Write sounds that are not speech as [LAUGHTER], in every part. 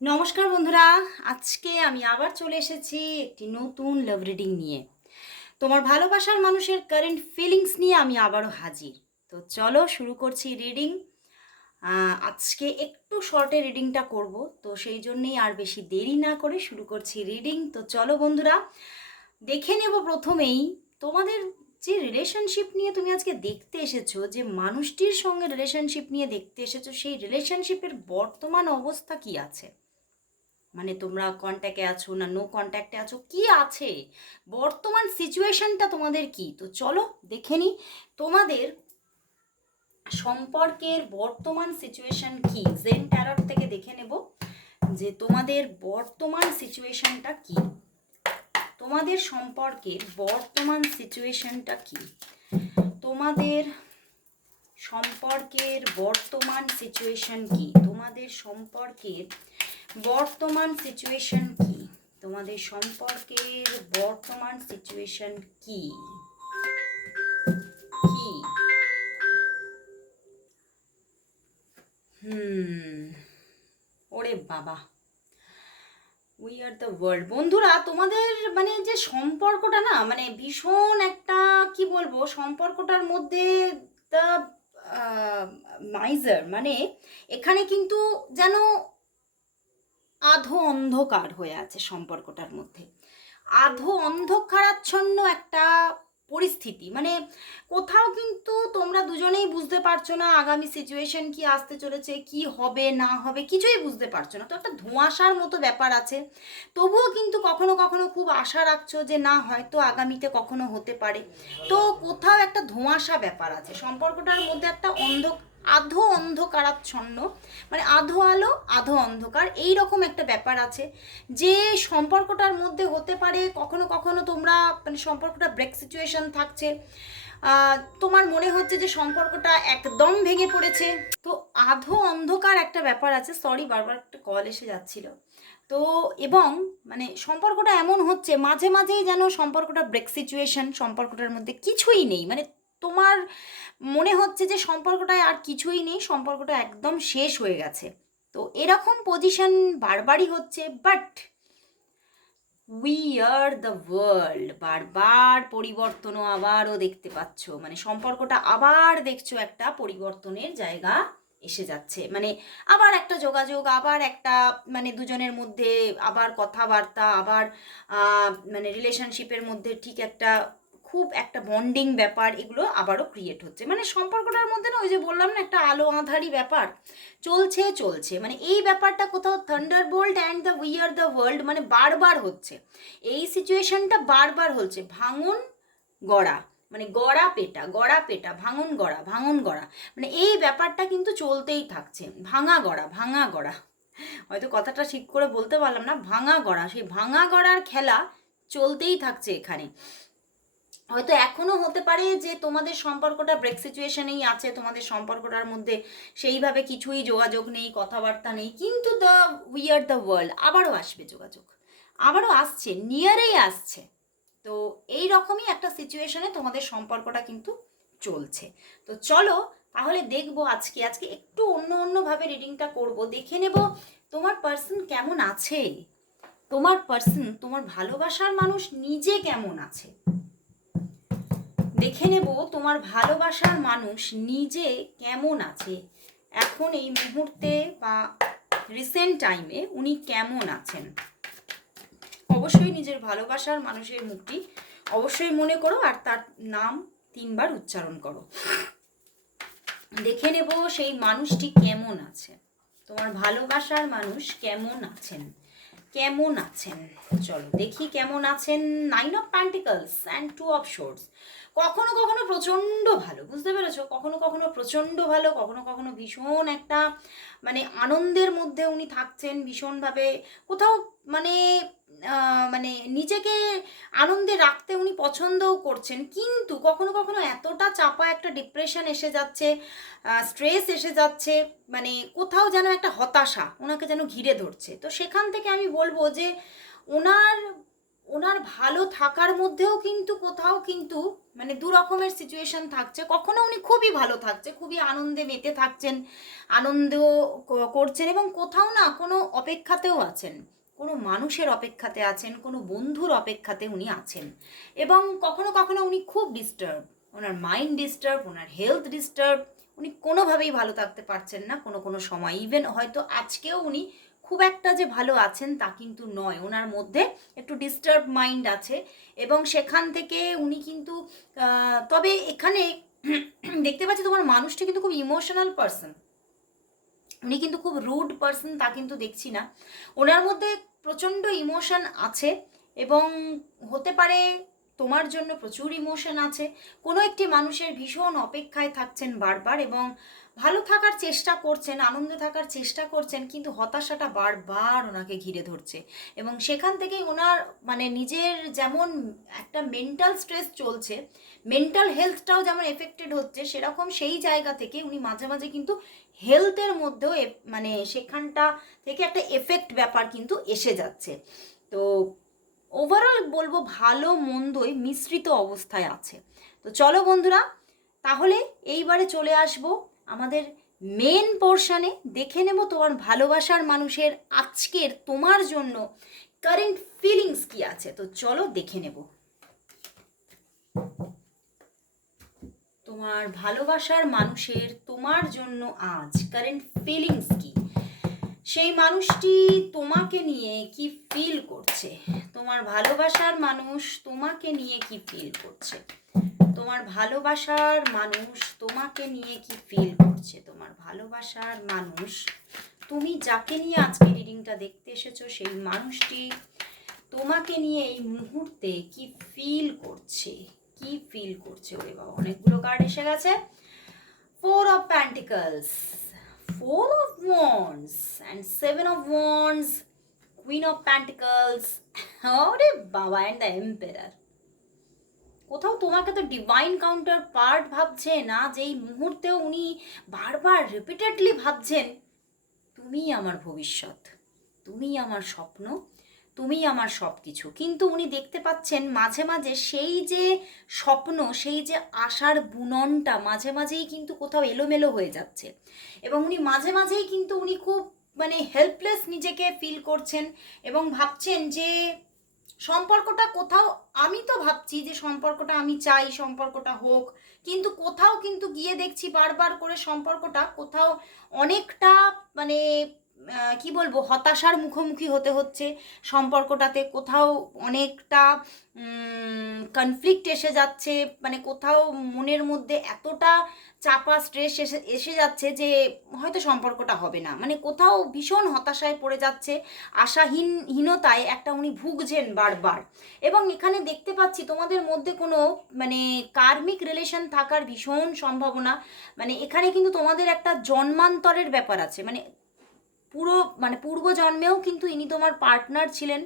নমস্কার বন্ধুরা, আজকে আমি আবার চলে এসেছি একটি নতুন লাভ রিডিং নিয়ে। তোমার ভালোবাসার মানুষের কারেন্ট ফিলিংস নিয়ে আমি আবারও হাজির। তো চলো শুরু করছি রিডিং আজকে একটু শর্টে রিডিংটা করব, তো সেই জন্যেই আর বেশি দেরি না করে শুরু করছি রিডিং তো চলো বন্ধুরা, দেখে নেব প্রথমেই তোমাদের যে রিলেশনশিপ নিয়ে তুমি আজকে দেখতে এসেছ, যে মানুষটির সঙ্গে রিলেশনশিপ নিয়ে দেখতে এসেছ, সেই রিলেশনশিপের বর্তমান অবস্থা কি আছে? মানে তোমরা কন্ট্যাক্টে আছো না নো কন্ট্যাক্টে আছো, কি আছে? বর্তমান সিচুয়েশনটা তোমাদের কি? তো চলো দেখে নিই তোমাদের সম্পর্কের বর্তমান সিচুয়েশন কি? জেন ট্যারট থেকে দেখে নেব যে তোমাদের বর্তমান সিচুয়েশনটা কি? তোমাদের সম্পর্কের বর্তমান সিচুয়েশনটা কি? তোমাদের সম্পর্কের বর্তমান সিচুয়েশন কি? তোমাদের সম্পর্কের বর্তমান সিচুয়েশন কি? তোমাদের সম্পর্কের বর্তমান সিচুয়েশন কি? কি? হুম। ওরে বাবা। উই আর দ্য ওয়ার্ল্ড বন্ধুরা, তোমাদের মানে যে সম্পর্কটা না মানে ভীষণ একটা, কি বলব, সম্পর্কটার মধ্যে দ্য মাইজার মানে এখানে কিন্তু যেন আধো অন্ধকার হয়ে আছে সম্পর্কটার মধ্যে। আধো অন্ধকারাচ্ছন্ন একটা পরিস্থিতি। মানে কোথাও কিন্তু তোমরা দুজনেই বুঝতে পারছ না আগামী সিচুয়েশন কি আসতে চলেছে, কি হবে, না হবে, কিছুই বুঝতে পারছ না। তো একটা ধোঁয়াশার মতো ব্যাপার আছে। তবুও কিন্তু কখনো কখনো খুব আশা রাখছো যে না, হয়তো আগামীতে কখনো হতে পারে। তো কোথাও একটা ধোঁয়াশা ব্যাপার আছে। সম্পর্কটার মধ্যে একটা অন্ধ আধো অন্ধকারাচ্ছন্ন মানে আধো আলো, আধো অন্ধকার এই রকম একটা ব্যাপার আছে। যে সম্পর্কটার মধ্যে হতে পারে, কখনো কখনো তোমরা মানে সম্পর্কটা ব্রেক সিচুয়েশন থাকছে তোমার মনে হচ্ছে যে সম্পর্কটা একদম ভেঙে পড়েছে। তো আধো অন্ধকার একটা ব্যাপার আছে সরি বারবার একটা কল এসে যাচ্ছিল। তো এবং মানে সম্পর্কটা এমন হচ্ছে, মাঝে মাঝেই যেন সম্পর্কটা ব্রেক সিচুয়েশন, সম্পর্কটার মধ্যে কিছুই নেই মানে তোমার মনে হচ্ছে যে সম্পর্কটায় আর কিছুই নেই, সম্পর্কটা একদম শেষ হয়ে গেছে। তো এরকম পজিশন বারবারই হচ্ছে but we are the world বারবার পরিবর্তনও আবারও দেখতে পাচ্ছ। মানে সম্পর্কটা আবার দেখছ একটা পরিবর্তনের জায়গা এসে যাচ্ছে। মানে আবার একটা যোগাযোগ, আবার একটা মানে দুজনের মধ্যে আবার কথাবার্তা, আবার মানে রিলেশনশিপের মধ্যে ঠিক একটা খুব একটা বন্ডিং ব্যাপার এগুলো আবারও ক্রিয়েট হচ্ছে। মানে সম্পর্কটার মধ্যে না ওই যে বললাম না একটা আলো আঁধারি ব্যাপার, চলছে চলছে। মানে এই ব্যাপারটা কোথাও thunderbolt and the we are the world মানে বারবার হচ্ছে। এই সিচুয়েশনটা বারবার হচ্ছে। ভাঙন গড়া মানে গড়া পেটা গড়া পেটা, ভাঙন গড়া ভাঙন গড়া। মানে এই ব্যাপারটা কিন্তু চলতেই থাকছে। ভাঙা গড়া ভাঙা গড়া। হয়তো কথাটা ঠিক করে বলতে পারলাম না। ভাঙা গড়া, সেই ভাঙা গড়ার খেলা চলতেই থাকছে এখানে। হয়তো এখনও হতে পারে যে তোমাদের সম্পর্কটা ব্রেক সিচুয়েশনেই আছে, তোমাদের সম্পর্কটার মধ্যে সেইভাবে কিছুই যোগাযোগ নেই, কথাবার্তা নেই, কিন্তু the we are the world আবারও আসবে যোগাযোগ, আবারও আসছে নিয়ারেই আসছে। তো এই রকমই একটা সিচুয়েশনে তোমাদের সম্পর্কটা কিন্তু চলছে। তো চলো তাহলে দেখব আজকে আজকে একটু অন্য অন্যভাবে রিডিংটা করব, দেখে নেব তোমার পার্সন কেমন আছে? তোমার পার্সন তোমার ভালোবাসার মানুষ নিজে কেমন আছে? দেখে নেব তোমার ভালোবাসার মানুষ নিজে কেমন আছে। এখন এই মুহূর্তে বা রিসেন্ট টাইমে উনি কেমন আছেন? অবশ্যই নিজের ভালোবাসার মানুষের মুখটি অবশ্যই মনে করো আর তার নাম তিনবার উচ্চারণ করো। দেখে নেব সেই মানুষটি কেমন আছে। তোমার ভালোবাসার মানুষ কেমন আছেন? কেমন আছেন? চলো দেখি কেমন আছেন nine of pentacles and two of swords কখনো কখনো প্রচণ্ড ভালো, বুঝতে পেরেছ? কখনো কখনো প্রচণ্ড ভালো, কখনো কখনো ভীষণ একটা মানে আনন্দের মধ্যে উনি থাকছেন, ভীষণভাবে কোথাও মানে মানে নিজেকে আনন্দে রাখতে উনি পছন্দও করছেন। কিন্তু কখনো কখনো এতটা চাপা একটা ডিপ্রেশন এসে যাচ্ছে স্ট্রেস এসে যাচ্ছে মানে কোথাও যেন একটা হতাশা ওনাকে যেন ঘিরে ধরছে। তো সেখান থেকে আমি বলব যে, ওনার ওনার ভালো থাকার মধ্যেও কিন্তু কোথাও কিন্তু মানে দু রকমের সিচুয়েশন থাকছে। কখনো উনি খুবই ভালো থাকছে, খুবই আনন্দে মেতে থাকছেন আনন্দ করছেন এবং কোথাও না কোনো অপেক্ষাতেও আছেন। কোনো মানুষের অপেক্ষাতে আছেন, কোনো বন্ধুর অপেক্ষাতে উনি আছেন। এবং কখনো কখনো উনি খুব ডিস্টার্ব ওনার মাইন্ড ডিস্টার্ব ওনার হেলথ ডিস্টার্ব উনি কোনোভাবেই ভালো থাকতে পারছেন না, কোনো কোনো সময়। ইভেন হয়তো আজকেও উনি খুব একটা যে ভালো আছেন তা কিন্তু নয়। ওনার মধ্যে একটু ডিস্টার্ব মাইন্ড আছে এবং সেখান থেকে উনি কিন্তু তবে এখানে [CLEARS THROAT] দেখতে পাচ্ছি তোমার মানুষটা কিন্তু খুব ইমোশনাল পার্সন উনি কিন্তু খুব রুড পার্সন তা কিন্তু দেখছি না। ওনার মধ্যে প্রচণ্ড ইমোশন আছে এবং হতে পারে তোমার জন্য প্রচুর ইমোশন আছে। কোনো একটি মানুষের ভীষণ অপেক্ষায় থাকছেন বারবার এবং ভালো থাকার চেষ্টা করছেন, আনন্দে থাকার চেষ্টা করছেন, কিন্তু হতাশাটা বারবার ওনাকে ঘিরে ধরছে। এবং সেখান থেকেই ওনার মানে নিজের যেমন একটা মেন্টাল স্ট্রেস চলছে মেন্টাল হেলথটাও যেমন এফেক্টেড হচ্ছে, সেরকম সেই জায়গা থেকে উনি মাঝে মাঝে কিন্তু হেলথের মধ্যেও মানে সেখানটা থেকে একটা এফেক্ট ব্যাপার কিন্তু এসে যাচ্ছে। তো ওভারঅল বলব ভালো মন্দই মিশ্রিত অবস্থায় আছে। তো চলো বন্ধুরা, তাহলে এইবারে চলে আসব আমাদের মেন পোর্শনে দেখে নেব তোমার ভালোবাসার মানুষের আজকের তোমার জন্য কারেন্ট ফিলিংস কি আছে। তো চলো দেখে নেব। তোমার ভালোবাসার মানুষের তোমার জন্য আজ কারেন্ট ফিলিংস কি? সেই মানুষটি তোমাকে নিয়ে কি ফিল করছে? তোমার ভালোবাসার মানুষ তোমাকে নিয়ে কি ফিল করছে? তোমার ভালোবাসার মানুষ তোমাকে নিয়ে কি ফিল করছে? তোমার ভালোবাসার মানুষ, তুমি যাকে নিয়ে আজকে রিডিংটা দেখতে এসেছ, সেই মানুষটি তোমাকে নিয়ে এই মুহূর্তে কি ফিল করছে? কি ফিল করছে? ওরে বাবা, অনেকগুলো কার্ড এসে গেছে। Four of pentacles four of wands and seven of wands queen of pentacles ওরে বাবা অ্যান্ড দ্য এম্পেরার কোথাও তোমাকে তো ডিভাইন কাউন্টার পার্ট ভাবছে না, যেই মুহূর্তে উনি বারবার রিপিটেডলি ভাবছেন, তুমি আমার ভবিষ্যৎ, তুমি আমার স্বপ্ন তুমিই আমার সব কিছু কিন্তু উনি দেখতে পাচ্ছেন মাঝে মাঝে সেই যে স্বপ্ন, সেই যে আশার বুননটা মাঝে মাঝেই কিন্তু কোথাও এলোমেলো হয়ে যাচ্ছে। এবং উনি মাঝে মাঝেই কিন্তু উনি খুব মানে হেল্পলেস নিজেকে ফিল করছেন এবং ভাবছেন যে সম্পর্কটা কোথাও আমি তো ভাবছি যে সম্পর্কটা আমি চাই, সম্পর্কটা হোক। কিন্তু কোথাও কিন্তু গিয়ে দেখছি বারবার করে সম্পর্কটা কোথাও অনেকটা মানে কি বলব, হতাশার মুখোমুখি হতে হচ্ছে সম্পর্কটাতে। কোথাও অনেকটা কনফ্লিক্ট এসে যাচ্ছে মানে কোথাও মনের মধ্যে এতটা চাপা স্ট্রেস এসে এসে যাচ্ছে যে হয়তো সম্পর্কটা হবে না। মানে কোথাও ভীষণ হতাশায় পড়ে যাচ্ছে, আশাহীন, হীনতায় একটা উনি ভুগছেন বারবার। এবং এখানে দেখতে পাচ্ছি তোমাদের মধ্যে কোনো মানে কার্মিক রিলেশন থাকার ভীষণ সম্ভাবনা। মানে এখানে কিন্তু তোমাদের একটা জন্মান্তরের ব্যাপার আছে। মানে পুরো মানে পূর্ব জন্মেও কিন্তু ইনি তোমার পার্টনার ছিলেন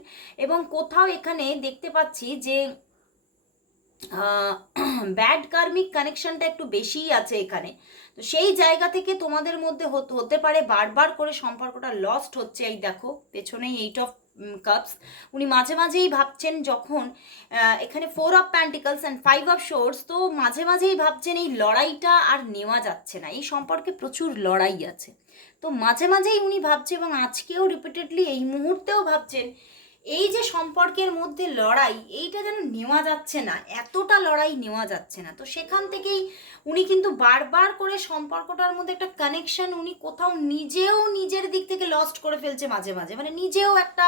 এবং কোথাও এখানে দেখতে পাচ্ছি যে ব্যাড কার্মিক কানেকশনটা একটু বেশিই আছে এখানে। তো সেই জায়গা থেকে তোমাদের মধ্যে হতে হতে পারে বারবার করে সম্পর্কটা লস্ট হচ্ছে এই দেখো, পেছনেই এইট অফ কাপস উনি মাঝে মাঝেই ভাবছেন যখন এখানে four of pentacles and five of swords তো মাঝে মাঝেই ভাবছেন এই লড়াইটা আর নেওয়া যাচ্ছে না, এই সম্পর্কে প্রচুর লড়াই আছে। তো মাঝে মাঝেই উনি ভাবছে এবং আজকেও রিপিটেডলি এই মুহূর্তেও ভাবছেন এই যে সম্পর্কের মধ্যে লড়াই, এইটা যেন নেওয়া যাচ্ছে না, এতটা লড়াই নেওয়া যাচ্ছে না। তো সেখান থেকেই উনি কিন্তু বারবার করে সম্পর্কটার মধ্যে একটা কানেকশন উনি কোথাও নিজেও নিজের দিক থেকে লস্ট করে ফেলছে মাঝে মাঝে। মানে নিজেও একটা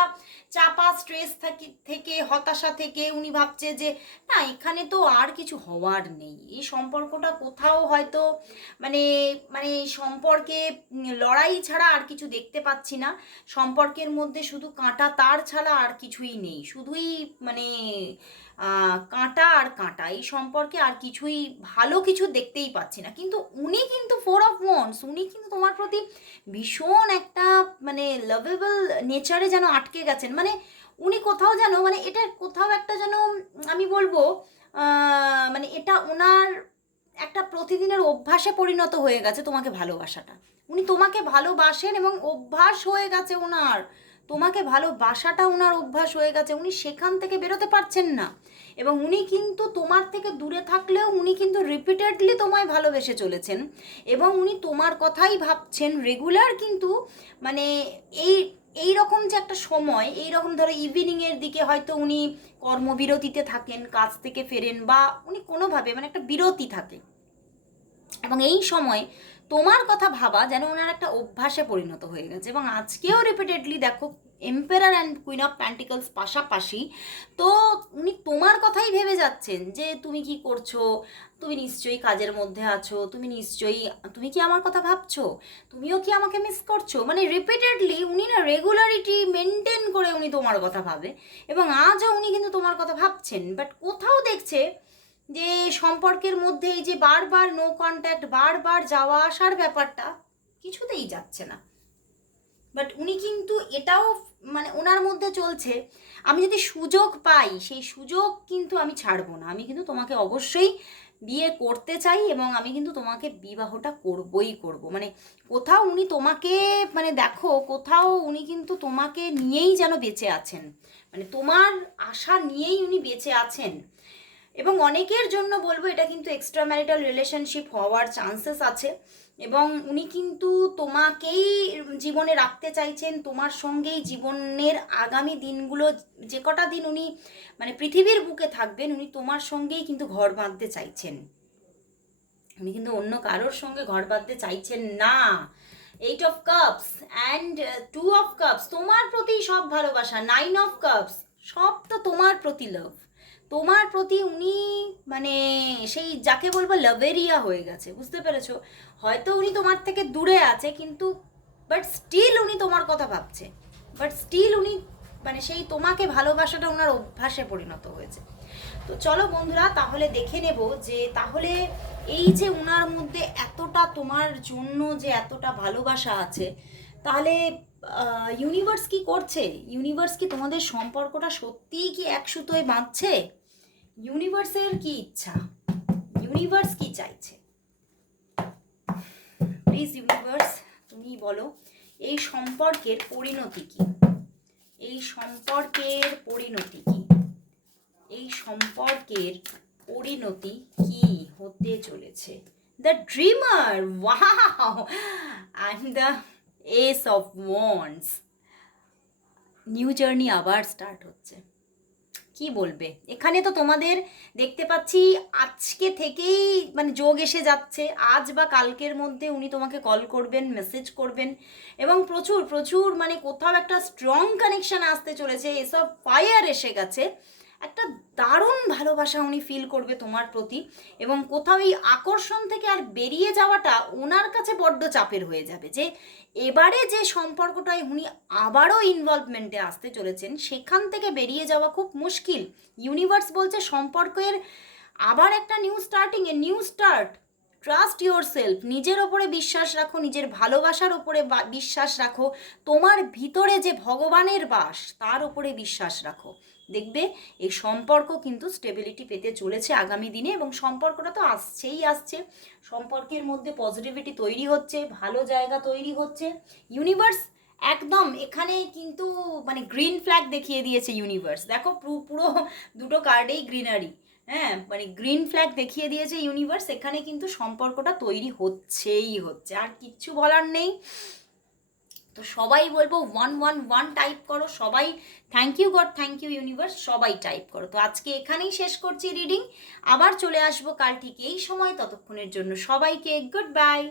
চাপা স্ট্রেস থাকি থেকে, হতাশা থেকে উনি ভাবছে যে, না, এখানে তো আর কিছু হওয়ার নেই। এই সম্পর্কটা কোথাও হয়তো মানে মানে সম্পর্কে লড়াই ছাড়া আর কিছু দেখতে পাচ্ছি না। সম্পর্কের মধ্যে শুধু কাঁটা তার ছাড়া আর কিছুই নেই। শুধুই মানে কাঁটা আর কাঁটা। এই সম্পর্কে আর কিছুই ভালো কিছু দেখতেই পাচ্ছি না। কিন্তু উনি কিন্তু ফোর অফ ওয়ান্স উনি কিন্তু তোমার প্রতি ভীষণ একটা মানে লাভেবল নেচারে যেন আটকে গেছেন। মানে উনি কোথাও যেন মানে এটা কোথাও একটা যেন, আমি বলব মানে এটা ওনার একটা প্রতিদিনের অভ্যাসে পরিণত হয়ে গেছে তোমাকে ভালোবাসাটা। উনি তোমাকে ভালোবাসেন এবং অভ্যাস হয়ে গেছে ওনার। তোমাকে ভালোবাসাটা ওনার অভ্যাস হয়ে গেছে, উনি সেখান থেকে বেরোতে পারছেন না। এবং উনি কিন্তু তোমার থেকে দূরে থাকলেও উনি কিন্তু রিপিটেডলি তোমায় ভালোবেসে চলেছেন। এবং উনি তোমার কথাই ভাবছেন রেগুলার কিন্তু মানে এই এই রকম যে একটা সময়, এই রকম ধরো ইভিনিংয়ের দিকে হয়তো উনি কর্মবিরতিতে থাকেন, কাজ থেকে ফেরেন বা উনি কোনোভাবে মানে একটা বিরতি থাকে। এবং এই সময় তোমার কথা ভাবা যেন ওনার একটা অভ্যাসে পরিণত হয়ে গেছে। এবং আজকেও রিপিটেডলি দেখো emperor and queen of pentacles পাশাপাশি, তো উনি তোমার কথাই ভেবে যাচ্ছেন যে তুমি কি করছ? তুমি নিশ্চয়ই কাজের মধ্যে আছো, তুমি নিশ্চয়ই, তুমি কি আমার কথা ভাবছ? তুমিও কি আমাকে মিস করছ? মানে রিপিটেডলি উনি না রেগুলারিটি মেনটেন করে উনি তোমার কথা ভাবে। এবং আজও উনি কিন্তু তোমার কথা ভাবছেন। বাট কোথাও দেখছে যে সম্পর্কের মধ্যে এই যে বারবার নো কন্ট্যাক্ট বারবার যাওয়া আসার ব্যাপারটা কিছুতেই যাচ্ছে না। বাট উনি কিন্তু এটাও মানে ওনার মধ্যে চলছে, আমি যদি সুযোগ পাই, সেই সুযোগ কিন্তু আমি ছাড়বো না। আমি কিন্তু তোমাকে অবশ্যই বিয়ে করতে চাই এবং আমি কিন্তু তোমাকে বিবাহটা করবই করব। মানে কোথাও উনি তোমাকে মানে দেখো, কোথাও উনি কিন্তু তোমাকে নিয়েই যেন বেঁচে আছেন। মানে তোমার আশা নিয়েই উনি বেঁচে আছেন। এবং অনেকের জন্য বলব এটা কিন্তু এক্সট্রা ম্যারিটাল রিলেশনশিপ হওয়ার চান্সেস আছে। এবং উনি কিন্তু তোমাকেই জীবনে রাখতে চাইছেন, তোমার সঙ্গেই জীবনের আগামী দিনগুলো, যে কটা দিন উনি মানে পৃথিবীর বুকে থাকবেন, উনি তোমার সঙ্গেই কিন্তু ঘর বাঁধতে চাইছেন। উনি কিন্তু অন্য কারোর সঙ্গে ঘর বাঁধতে চাইছেন না। Eight of cups and two of cups তোমার প্রতি সব ভালোবাসা নাইন অফ কাপস সব তো তোমার প্রতি লাভ তোমার প্রতি উনি মানে সেই যাকে বলব লাভেরিয়া হয়ে গেছে, বুঝতে পেরেছ? হয়তো উনি তোমার থেকে দূরে আছে, কিন্তু বাট স্টিল উনি তোমার কথা ভাবছে। বাট স্টিল উনি মানে সেই তোমাকে ভালোবাসাটা ওনার অভ্যাসে পরিণত হয়েছে। তো চলো বন্ধুরা, তাহলে দেখে নেব যে তাহলে এই যে ওনার মধ্যে এতটা তোমার জন্য যে এতটা ভালোবাসা আছে, তাহলে ইউনিভার্স কি করছে? ইউনিভার্স কি তোমাদের সম্পর্কটা সত্যিই কি এক সুতোয় বাঁধছে? ইউনিভার্সের কি ইচ্ছা? ইউনিভার্স কি চাইছে? প্লিজ ইউনিভার্স তুমি বলো, এই সম্পর্কের পরিণতি কি? এই সম্পর্কের পরিণতি কি? এই সম্পর্কের পরিণতি কি হতে চলেছে? The dreamer wow and the ace of wands new journey আবার স্টার্ট হচ্ছে। কি বলবে? এখানে তো তোমাদের দেখতে পাচ্ছি আজকে থেকেই মানে যোগ এসে যাচ্ছে। আজ বা কালকের মধ্যে উনি তোমাকে কল করবেন মেসেজ করবেন এবং প্রচুর প্রচুর মানে কোথাও একটা স্ট্রং কানেকশন আসতে চলেছে। এসব ফায়ার এসে গেছে। একটা দারুণ ভালোবাসা উনি ফিল করবে তোমার প্রতি এবং কোথাও এই আকর্ষণ থেকে আর বেরিয়ে যাওয়াটা ওনার কাছে বড্ড চাপের হয়ে যাবে যে এবারে যে সম্পর্কটায় উনি আবারও ইনভলভমেন্টে আসতে চলেছেন, সেখান থেকে বেরিয়ে যাওয়া খুব মুশকিল। ইউনিভার্স বলছে সম্পর্কের আবার একটা new starting a new start trust yourself নিজের ওপরে বিশ্বাস রাখো, নিজের ভালোবাসার ওপরে বিশ্বাস রাখো। তোমার ভিতরে যে ভগবানের বাস, তার ওপরে বিশ্বাস রাখো। দেখবে এই সম্পর্ক কিন্তু স্টেবিলিটি পেতে চলেছে আগামী দিনে এবং সম্পর্কটা তো আসছেই আসছে। সম্পর্কের মধ্যে পজিটিভিটি তৈরি হচ্ছে, ভালো জায়গা তৈরি হচ্ছে। ইউনিভার্স একদম এখানে কিন্তু মানে গ্রিন ফ্ল্যাগ দেখিয়ে দিয়েছে ইউনিভার্স দেখো পুরো দুটো কার্ডেই গ্রিনারি হ্যাঁ মানে গ্রিন ফ্ল্যাগ দেখিয়ে দিয়েছে ইউনিভার্স এখানে কিন্তু সম্পর্কটা তৈরি হচ্ছেই হচ্ছে। আর কিচ্ছু বলার নেই। তো সবাই বলব ওয়ান ওয়ান ওয়ান টাইপ করো, সবাই thank you God thank you universe সবাই টাইপ করো। তো আজকে এখানেই শেষ করছি রিডিং আবার চলে আসব কাল ঠিক এই সময়, ততক্ষণের জন্য সবাইকে গুড বাই